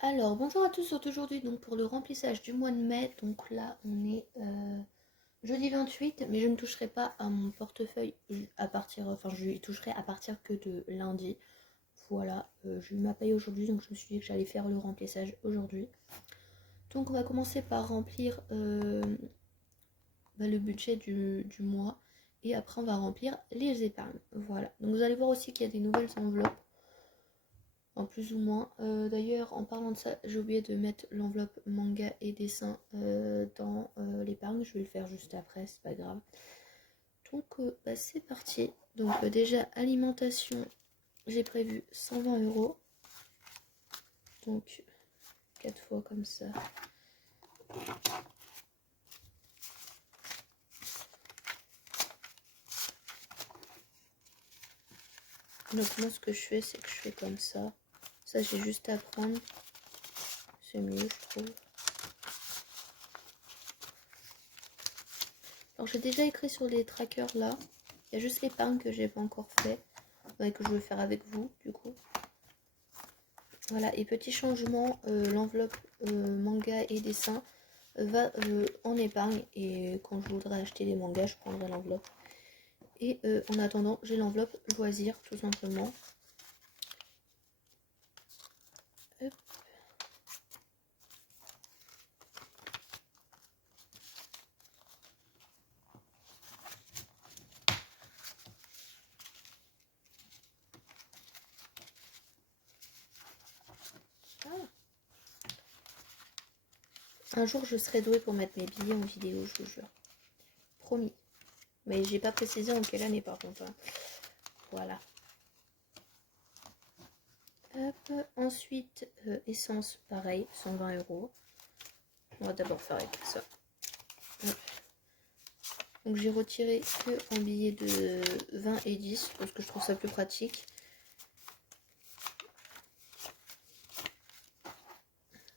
Alors, bonjour à tous, aujourd'hui donc pour le remplissage du mois de mai. Donc là, on est jeudi 28, mais je ne toucherai pas à mon portefeuille je y toucherai à partir que de lundi. Voilà, j'ai eu ma paye aujourd'hui, donc je me suis dit que j'allais faire le remplissage aujourd'hui. Donc on va commencer par remplir le budget du mois, et après on va remplir les épargnes. Voilà, donc vous allez voir aussi qu'il y a des nouvelles enveloppes. En plus ou moins. D'ailleurs, en parlant de ça, j'ai oublié de mettre l'enveloppe manga et dessin dans l'épargne. Je vais le faire juste après, c'est pas grave. Donc, c'est parti. Donc, déjà, alimentation, j'ai prévu 120 €. Donc, 4 fois comme ça. Donc, moi, ce que je fais, c'est que je fais comme ça. Ça, j'ai juste à prendre. C'est mieux, je trouve. Alors, j'ai déjà écrit sur les trackers là. Il y a juste l'épargne que j'ai pas encore fait. Que je veux faire avec vous, du coup. Voilà, et petit changement, l'enveloppe manga et dessin va en épargne, et quand je voudrais acheter des mangas, je prendrai l'enveloppe. Et en attendant, j'ai l'enveloppe loisir, tout simplement. Hop. Ah. Un jour, je serai douée pour mettre mes billets en vidéo, je vous jure. Promis. Mais j'ai pas précisé en quelle année, par contre. Hein. Voilà. Hop. Ensuite, essence, pareil, 120 €. On va d'abord faire avec ça. Hop. Donc j'ai retiré que en billets de 20 et 10 parce que je trouve ça plus pratique.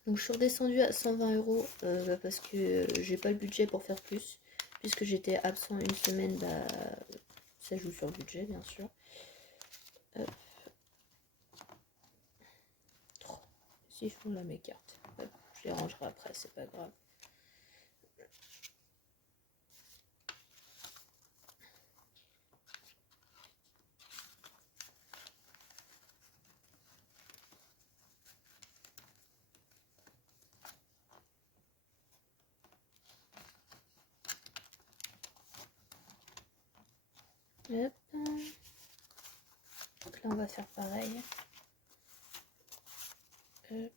Donc je suis redescendue à 120 € parce que j'ai pas le budget pour faire plus. Puisque j'étais absent une semaine, ça joue sur le budget bien sûr. Hop. Si je fous là mes cartes. Hop. Je les rangerai après, c'est pas grave. Hop. Donc là on va faire pareil. Hop.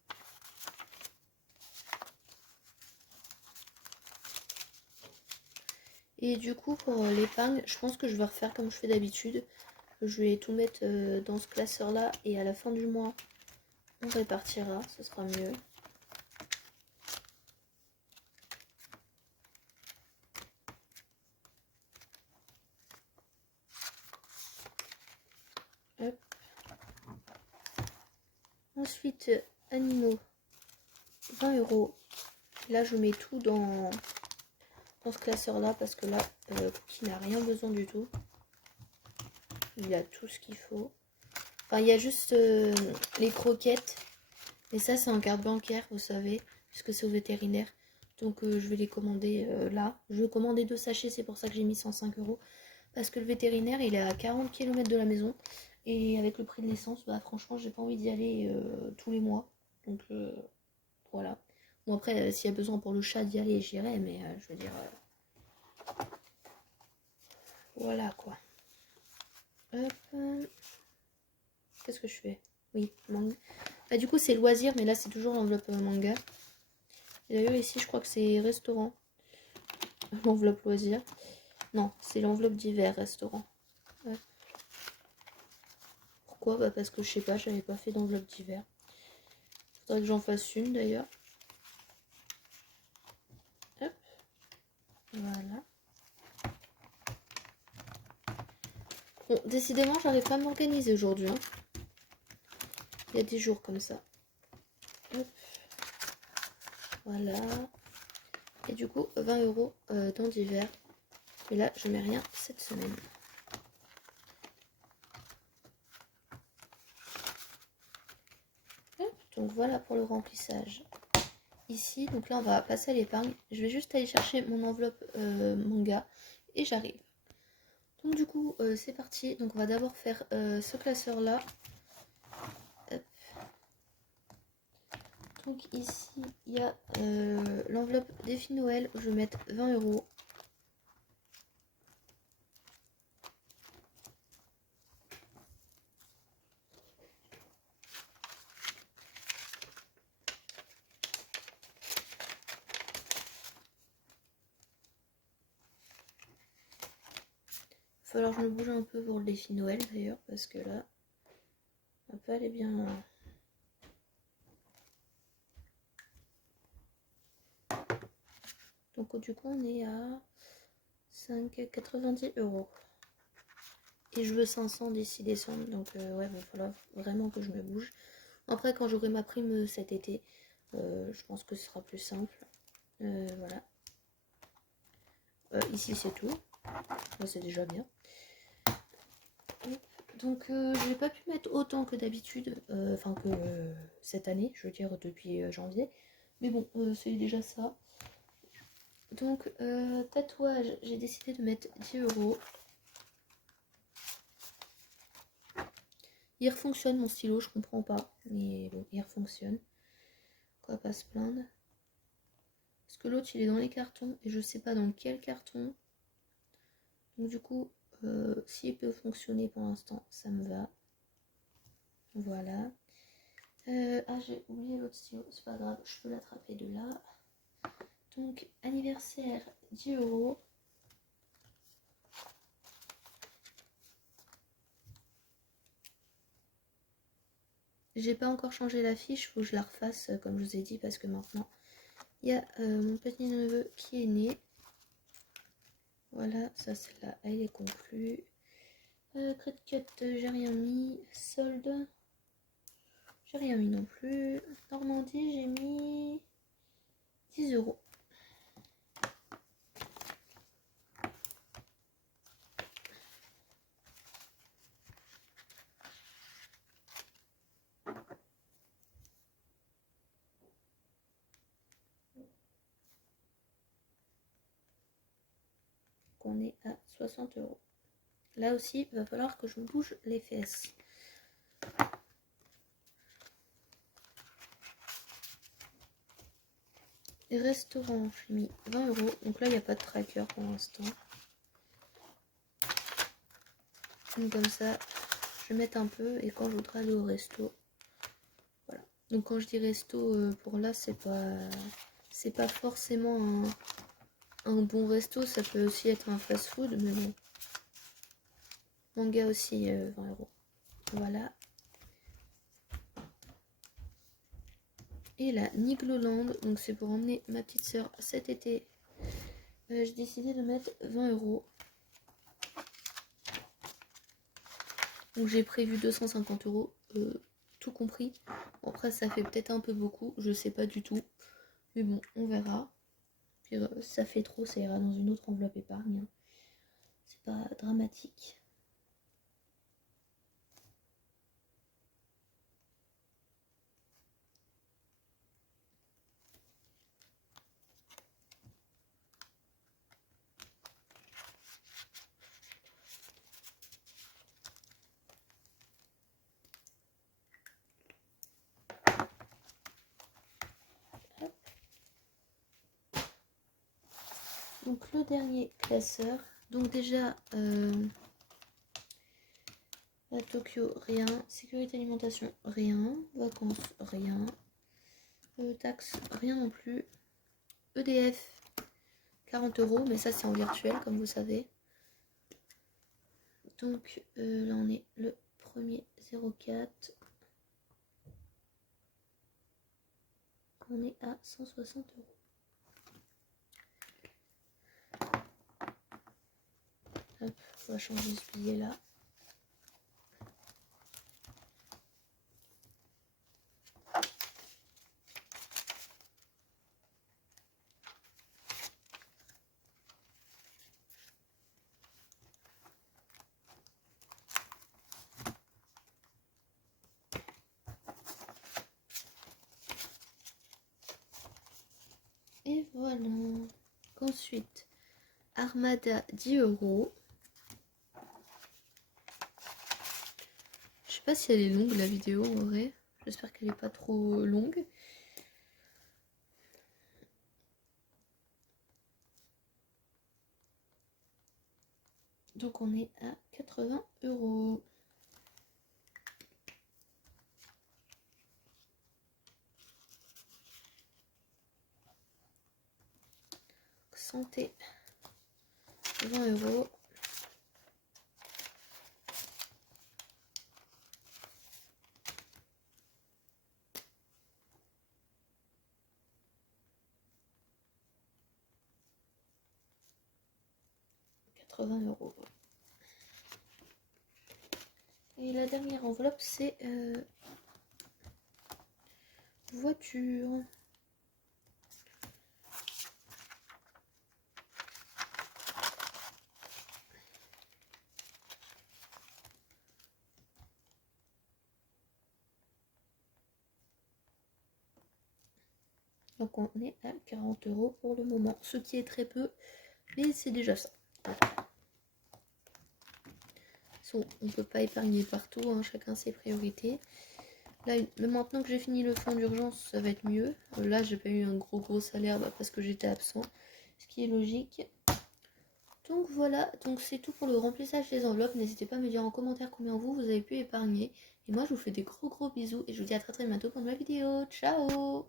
Et du coup pour l'épargne, je pense que je vais refaire comme je fais d'habitude. Je vais tout mettre dans ce classeur là, et à la fin du mois on répartira, ce sera mieux. Hop. Ensuite, animaux, 20 €. Là, je mets tout dans ce classeur-là parce que là, qui n'a rien besoin du tout. Il y a tout ce qu'il faut. Enfin, il y a juste les croquettes. Et ça, c'est en carte bancaire, vous savez, puisque c'est au vétérinaire. Donc, je vais les commander là. Je vais commander 2 sachets, c'est pour ça que j'ai mis 105 €. Parce que le vétérinaire, il est à 40 km de la maison. Et avec le prix de l'essence, franchement, j'ai pas envie d'y aller tous les mois. Donc, voilà. Bon, après, s'il y a besoin pour le chat d'y aller, j'irai. Mais je veux dire... voilà, quoi. Hop. Qu'est-ce que je fais? Oui, manga. Du coup, c'est loisir, mais là, c'est toujours l'enveloppe manga. Et d'ailleurs, ici, je crois que c'est restaurant. L'enveloppe loisir. Non, c'est l'enveloppe d'hiver, restaurant. Ouais. Pourquoi? Parce que je sais pas, j'avais pas fait d'enveloppe d'hiver. Faudrait que j'en fasse une, d'ailleurs. Hop. Voilà. Bon, décidément, j'arrive pas à m'organiser aujourd'hui. Hein. Il y a des jours comme ça. Hop. Voilà. Et du coup, 20 € dans d'hiver. Et là, je mets rien cette semaine. Hop, Donc voilà pour le remplissage. Ici, donc là on va passer à l'épargne. Je vais juste aller chercher mon enveloppe manga et j'arrive. Donc du coup c'est parti. Donc on va d'abord faire ce classeur là. Hop. Donc ici il y a l'enveloppe défi Noël où je vais mettre 20 €. Il va falloir que je me bouge un peu pour le défi Noël d'ailleurs parce que là on va pas aller bien loin. Donc du coup on est à 5,90 €. Et je veux 500 d'ici décembre. Donc ouais, il va falloir vraiment que je me bouge. Après quand j'aurai ma prime cet été, je pense que ce sera plus simple. Voilà. Ici c'est tout. Là c'est déjà bien. Donc j'ai pas pu mettre autant que d'habitude. Enfin que cette année, je veux dire depuis janvier. Mais bon, c'est déjà ça. Donc tatouage, j'ai décidé de mettre 10 €. Il refonctionne mon stylo, je comprends pas. Mais bon, il refonctionne. On va pas se plaindre. Parce que l'autre il est dans les cartons et je sais pas dans quel carton. Donc du coup, s'il peut fonctionner pour l'instant, ça me va. Voilà. Ah, j'ai oublié l'autre stylo, c'est pas grave, je peux l'attraper de là. Donc, anniversaire, 10 €. J'ai pas encore changé la fiche, faut que je la refasse comme je vous ai dit parce que maintenant il y a mon petit neveu qui est né. Voilà, ça c'est là, elle est conclue. Credit cut, j'ai rien mis. Solde, j'ai rien mis non plus. Normandie, j'ai mis 10 €. On est à 60 €. Là aussi, il va falloir que je me bouge les fesses. Les restaurants, j'ai mis 20 €. Donc là, il n'y a pas de tracker pour l'instant. Donc comme ça, je vais mettre un peu et quand je voudrais aller au resto. Voilà. Donc quand je dis resto, pour là, c'est pas forcément un bon resto. Ça peut aussi être un fast-food, mais bon. Manga aussi, 20 €. Voilà. Et la Nigloland, donc c'est pour emmener ma petite soeur cet été. J'ai décidé de mettre 20 €. Donc j'ai prévu 250 €, tout compris. Bon, après ça fait peut-être un peu beaucoup, je sais pas du tout. Mais bon, on verra. Puis, si ça fait trop, ça ira dans une autre enveloppe épargne. Hein. C'est pas dramatique. Donc le dernier classeur. Donc déjà, à Tokyo, rien. Sécurité alimentation, rien. Vacances, rien. Taxes, rien non plus. EDF, 40 €, mais ça c'est en virtuel comme vous savez. Donc là on est le 1er 04. On est à 160 €. Hop, on va changer ce billet là. Voilà. Ensuite, Armada 10 €. Je sais pas si elle est longue la vidéo en vrai. J'espère qu'elle est pas trop longue. Donc on est à 80 €. Santé, 20 €. €. Et la dernière enveloppe, c'est voiture. Donc on est à 40 € pour le moment, ce qui est très peu, mais c'est déjà ça. On ne peut pas épargner partout, hein, chacun ses priorités. Là, maintenant que j'ai fini le fonds d'urgence, ça va être mieux. Là, j'ai pas eu un gros salaire parce que j'étais absent, ce qui est logique. Donc voilà, donc c'est tout pour le remplissage des enveloppes. N'hésitez pas à me dire en commentaire combien vous avez pu épargner. Et moi, je vous fais des gros bisous et je vous dis à très bientôt pour une nouvelle vidéo. Ciao!